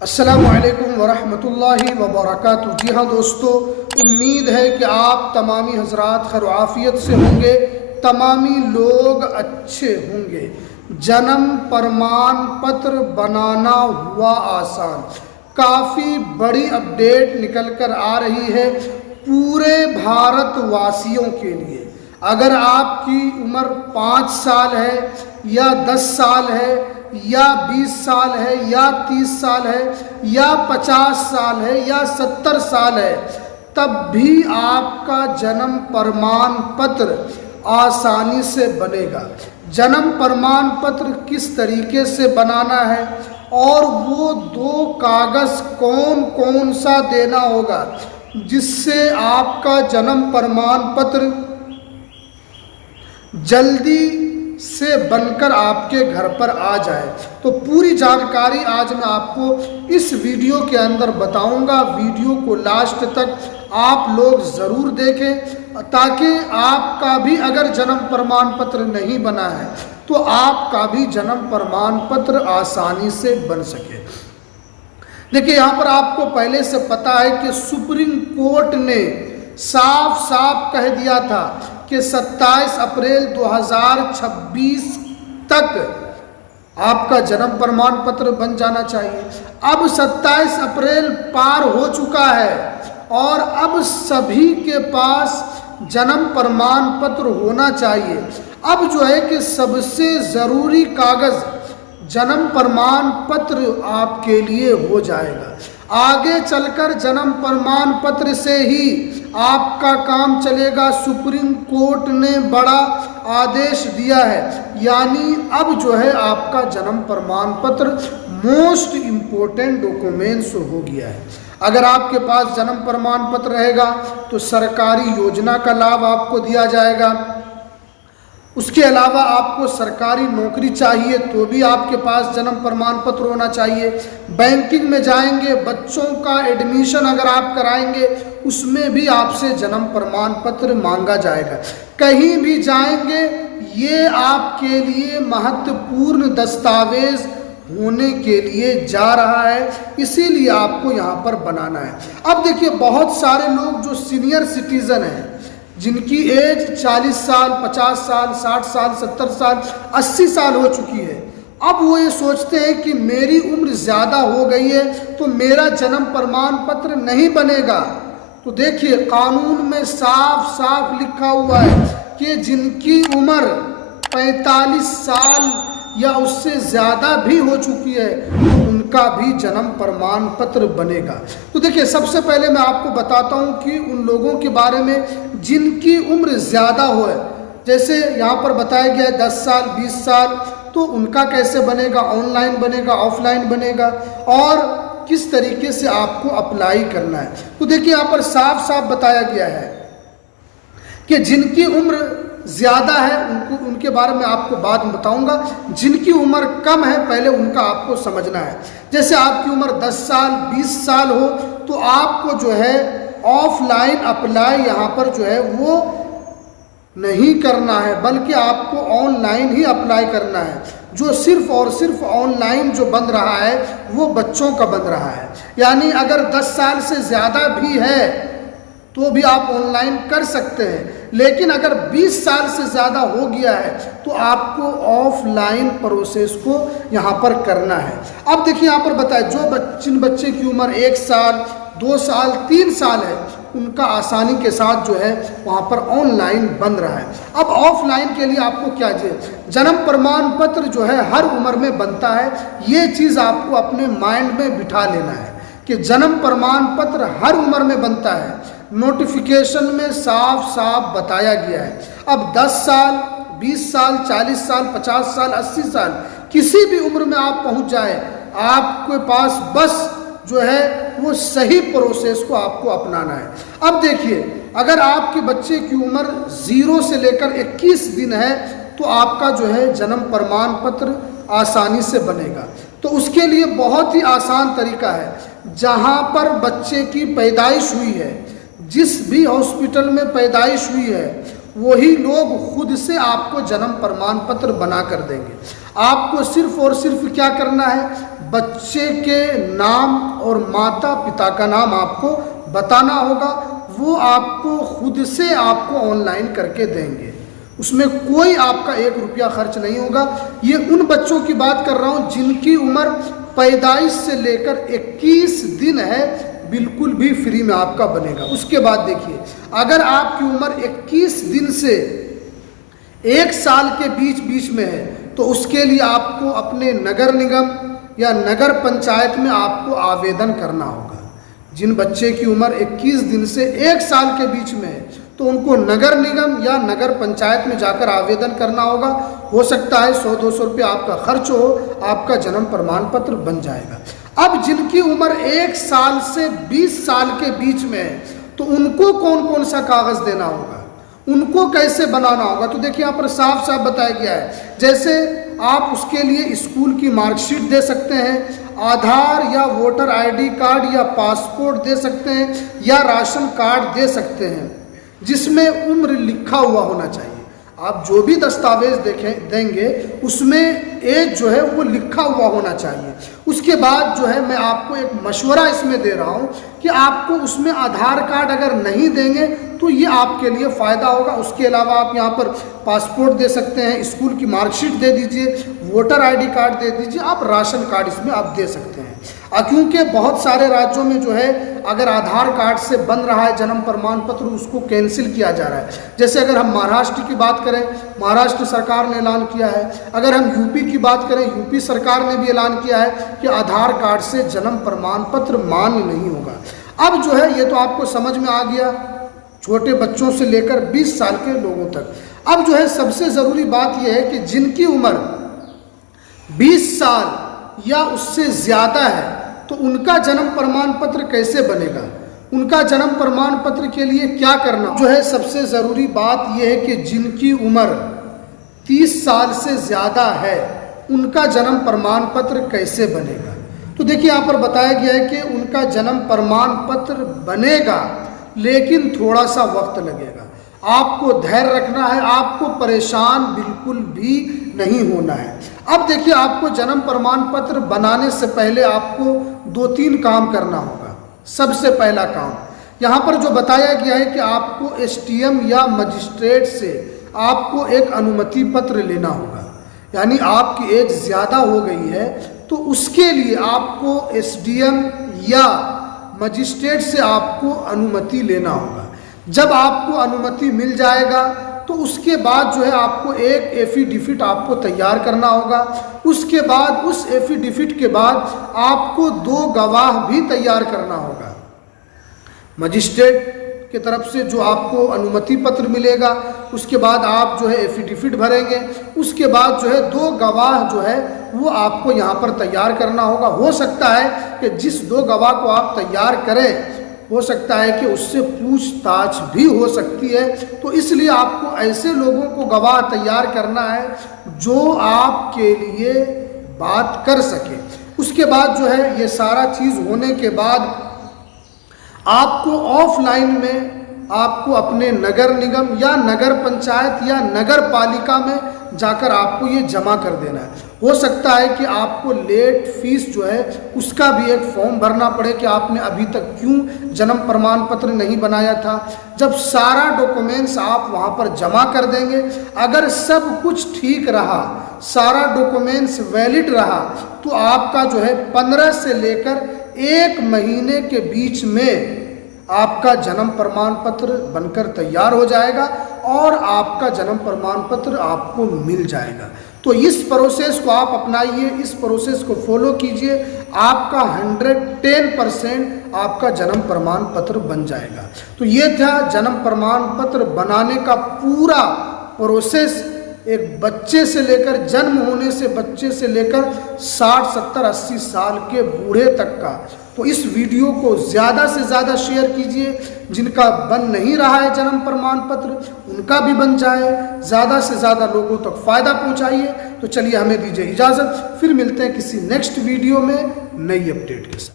अस्सलामुअलैकुम वरहमतुल्लाहि वबरकातुहू। जी हाँ दोस्तों, उम्मीद है कि आप तमामी हजरात खैर आफियत से होंगे, तमामी लोग अच्छे होंगे। जन्म प्रमाण पत्र बनाना हुआ आसान। काफ़ी बड़ी अपडेट निकल कर आ रही है पूरे भारतवासियों के लिए। अगर आपकी उम्र 5 साल है या 10 साल है या 20 साल है या 30 साल है या 50 साल है या 70 साल है, तब भी आपका जन्म प्रमाण पत्र आसानी से बनेगा। जन्म प्रमाण पत्र किस तरीके से बनाना है और वो 2 कागज़ कौन कौन सा देना होगा जिससे आपका जन्म प्रमाण पत्र जल्दी से बनकर आपके घर पर आ जाए, तो पूरी जानकारी आज मैं आपको इस वीडियो के अंदर बताऊंगा। वीडियो को लास्ट तक आप लोग ज़रूर देखें ताकि आपका भी अगर जन्म प्रमाण पत्र नहीं बना है तो आपका भी जन्म प्रमाण पत्र आसानी से बन सके। देखिए, यहाँ पर आपको पहले से पता है कि सुप्रीम कोर्ट ने साफ साफ कह दिया था कि 27 अप्रैल 2026 तक आपका जन्म प्रमाण पत्र बन जाना चाहिए। अब 27 अप्रैल पार हो चुका है और अब सभी के पास जन्म प्रमाण पत्र होना चाहिए। अब जो है कि सबसे ज़रूरी कागज़ जन्म प्रमाण पत्र आपके लिए हो जाएगा। आगे चलकर जन्म प्रमाण पत्र से ही आपका काम चलेगा। सुप्रीम कोर्ट ने बड़ा आदेश दिया है, यानी अब जो है आपका जन्म प्रमाण पत्र मोस्ट इम्पोर्टेंट डॉक्यूमेंट्स हो गया है। अगर आपके पास जन्म प्रमाण पत्र रहेगा तो सरकारी योजना का लाभ आपको दिया जाएगा। उसके अलावा आपको सरकारी नौकरी चाहिए तो भी आपके पास जन्म प्रमाण पत्र होना चाहिए। बैंकिंग में जाएंगे, बच्चों का एडमिशन अगर आप कराएंगे उसमें भी आपसे जन्म प्रमाण पत्र मांगा जाएगा। कहीं भी जाएंगे ये आपके लिए महत्वपूर्ण दस्तावेज होने के लिए जा रहा है, इसीलिए आपको यहाँ पर बनाना है। अब देखिए, बहुत सारे लोग जो सीनियर सिटीज़न हैं जिनकी एज 40 साल, 50 साल, 60 साल, 70 साल, 80 साल हो चुकी है, अब वो ये सोचते हैं कि मेरी उम्र ज़्यादा हो गई है तो मेरा जन्म प्रमाण पत्र नहीं बनेगा। तो देखिए, कानून में साफ साफ लिखा हुआ है कि जिनकी उम्र 45 साल या उससे ज़्यादा भी हो चुकी है तो उनका भी जन्म प्रमाण पत्र बनेगा। तो देखिए, सबसे पहले मैं आपको बताता हूँ कि उन लोगों के बारे में जिनकी उम्र ज़्यादा हो। जैसे यहाँ पर बताया गया है 10 साल, 20 साल, तो उनका कैसे बनेगा, ऑनलाइन बनेगा, ऑफलाइन बनेगा और किस तरीके से आपको अप्लाई करना है। तो देखिए, यहाँ पर साफ साफ बताया गया है कि जिनकी उम्र ज़्यादा है उनके बारे में आपको बाद में बताऊंगा। जिनकी उम्र कम है पहले उनका आपको समझना है। जैसे आपकी उम्र 10 साल, 20 साल हो तो आपको जो है ऑफलाइन अप्लाई यहाँ पर जो है वो नहीं करना है, बल्कि आपको ऑनलाइन ही अप्लाई करना है। जो सिर्फ और सिर्फ ऑनलाइन जो बन रहा है वो बच्चों का बन रहा है। यानी अगर 10 साल से ज़्यादा भी है तो भी आप ऑनलाइन कर सकते हैं, लेकिन अगर 20 साल से ज़्यादा हो गया है तो आपको ऑफलाइन प्रोसेस को यहाँ पर करना है। अब देखिए, यहाँ पर बताया जिन बच्चे की उम्र 1 साल, 2 साल, 3 साल है उनका आसानी के साथ जो है वहाँ पर ऑनलाइन बन रहा है। अब ऑफलाइन के लिए आपको क्या चाहिए, जन्म प्रमाण पत्र जो है हर उम्र में बनता है। ये चीज़ आपको अपने माइंड में बिठा लेना है कि जन्म प्रमाण पत्र हर उम्र में बनता है। नोटिफिकेशन में साफ साफ बताया गया है। अब 10 साल, 20 साल, 40 साल, 50 साल, 80 साल, किसी भी उम्र में आप पहुंच जाए, आपके पास बस जो है वो सही प्रोसेस को आपको अपनाना है। अब देखिए, अगर आपके बच्चे की उम्र 0 से लेकर 21 दिन है तो आपका जो है जन्म प्रमाण पत्र आसानी से बनेगा। तो उसके लिए बहुत ही आसान तरीका है। जहाँ पर बच्चे की पैदाइश हुई है, जिस भी हॉस्पिटल में पैदाइश हुई है, वही लोग खुद से आपको जन्म प्रमाण पत्र बना कर देंगे। आपको सिर्फ और सिर्फ क्या करना है, बच्चे के नाम और माता पिता का नाम आपको बताना होगा। वो आपको खुद से आपको ऑनलाइन करके देंगे, उसमें कोई आपका 1 रुपया खर्च नहीं होगा। ये उन बच्चों की बात कर रहा हूँ जिनकी उम्र पैदाइश से लेकर 21 दिन है, बिल्कुल भी फ्री में आपका बनेगा। उसके बाद देखिए, अगर आपकी उम्र 21 दिन से 1 साल के बीच में है तो उसके लिए आपको अपने नगर निगम या नगर पंचायत में आपको आवेदन करना होगा। जिन बच्चे की उम्र 21 दिन से 1 साल के बीच में है तो उनको नगर निगम या नगर पंचायत में जाकर आवेदन करना होगा। हो सकता है 100-200 रुपये आपका खर्च हो, आपका जन्म प्रमाण पत्र बन जाएगा। अब जिनकी उम्र 1 साल से 20 साल के बीच में है तो उनको कौन कौन सा कागज़ देना होगा, उनको कैसे बनाना होगा, तो देखिए यहाँ पर साफ साफ बताया गया है। जैसे आप उसके लिए स्कूल की मार्कशीट दे सकते हैं, आधार या वोटर आईडी कार्ड या पासपोर्ट दे सकते हैं, या राशन कार्ड दे सकते हैं जिसमें उम्र लिखा हुआ होना चाहिए। आप जो भी दस्तावेज देंगे उसमें एज जो है वो लिखा हुआ होना चाहिए। उसके बाद जो है मैं आपको एक मशवरा इसमें दे रहा हूँ कि आपको उसमें आधार कार्ड अगर नहीं देंगे तो ये आपके लिए फ़ायदा होगा। उसके अलावा आप यहाँ पर पासपोर्ट दे सकते हैं, स्कूल की मार्कशीट दे दीजिए, वोटर आईडी कार्ड दे दीजिए, आप राशन कार्ड इसमें आप दे सकते हैं। क्योंकि बहुत सारे राज्यों में जो है अगर आधार कार्ड से बन रहा है जन्म प्रमाण पत्र, उसको कैंसिल किया जा रहा है। जैसे अगर हम महाराष्ट्र की बात करें, महाराष्ट्र सरकार ने ऐलान किया है। अगर हम यूपी की बात करें, यूपी सरकार ने भी ऐलान किया है कि आधार कार्ड से जन्म प्रमाण पत्र मान्य नहीं होगा। अब जो है ये तो आपको समझ में आ गया, छोटे बच्चों से लेकर 20 साल के लोगों तक। अब जो है सबसे ज़रूरी बात यह है कि जिनकी उम्र 20 साल या उससे ज़्यादा है तो उनका जन्म प्रमाण पत्र कैसे बनेगा, उनका जन्म प्रमाण पत्र के लिए क्या करना जो है। सबसे ज़रूरी बात यह है कि जिनकी उम्र 30 साल से ज़्यादा है उनका जन्म प्रमाण पत्र कैसे बनेगा। तो देखिए यहाँ पर बताया गया है कि उनका जन्म प्रमाण पत्र बनेगा, लेकिन थोड़ा सा वक्त लगेगा। आपको धैर्य रखना है, आपको परेशान बिल्कुल भी नहीं होना है। अब देखिए, आपको जन्म प्रमाण पत्र बनाने से पहले आपको 2-3 काम करना होगा। सबसे पहला काम यहाँ पर जो बताया गया है कि आपको एसडीएम या मजिस्ट्रेट से आपको एक अनुमति पत्र लेना होगा। यानी आपकी एज ज़्यादा हो गई है तो उसके लिए आपको एसडीएम या मजिस्ट्रेट से आपको अनुमति लेना होगा। जब आपको अनुमति मिल जाएगा तो उसके बाद जो है आपको एक एफिडेविट आपको तैयार करना होगा। उसके बाद उस एफिडेविट के बाद आपको 2 गवाह भी तैयार करना होगा। मजिस्ट्रेट की तरफ से जो आपको अनुमति पत्र मिलेगा, उसके बाद आप जो है एफिडेविट भरेंगे, उसके बाद जो है 2 गवाह जो है वो आपको यहाँ पर तैयार करना होगा। हो सकता है कि जिस 2 गवाह को आप तैयार करें, हो सकता है कि उससे पूछताछ भी हो सकती है। तो इसलिए आपको ऐसे लोगों को गवाह तैयार करना है जो आपके लिए बात कर सके। उसके बाद जो है ये सारा चीज़ होने के बाद आपको ऑफलाइन में आपको अपने नगर निगम या नगर पंचायत या नगर पालिका में जाकर आपको ये जमा कर देना है। हो सकता है कि आपको लेट फीस जो है उसका भी एक फॉर्म भरना पड़े कि आपने अभी तक क्यों जन्म प्रमाण पत्र नहीं बनाया था। जब सारा डॉक्यूमेंट्स आप वहाँ पर जमा कर देंगे, अगर सब कुछ ठीक रहा, सारा डॉक्यूमेंट्स वैलिड रहा, तो आपका जो है 15 से लेकर 1 महीने के बीच में आपका जन्म प्रमाण पत्र बनकर तैयार हो जाएगा और आपका जन्म प्रमाण पत्र आपको मिल जाएगा। तो इस प्रोसेस को आप अपनाइए, इस प्रोसेस को फॉलो कीजिए, आपका 110% आपका जन्म प्रमाण पत्र बन जाएगा। तो ये था जन्म प्रमाण पत्र बनाने का पूरा प्रोसेस। एक बच्चे से लेकर जन्म होने से बच्चे से लेकर 60, 70, 80 साल के बूढ़े तक का। तो इस वीडियो को ज़्यादा से ज़्यादा शेयर कीजिए। जिनका बन नहीं रहा है जन्म प्रमाण पत्र, उनका भी बन जाए। ज़्यादा से ज़्यादा लोगों तक फ़ायदा पहुंचाइए। तो चलिए, हमें दीजिए इजाज़त, फिर मिलते हैं किसी नेक्स्ट वीडियो में नई अपडेट के साथ।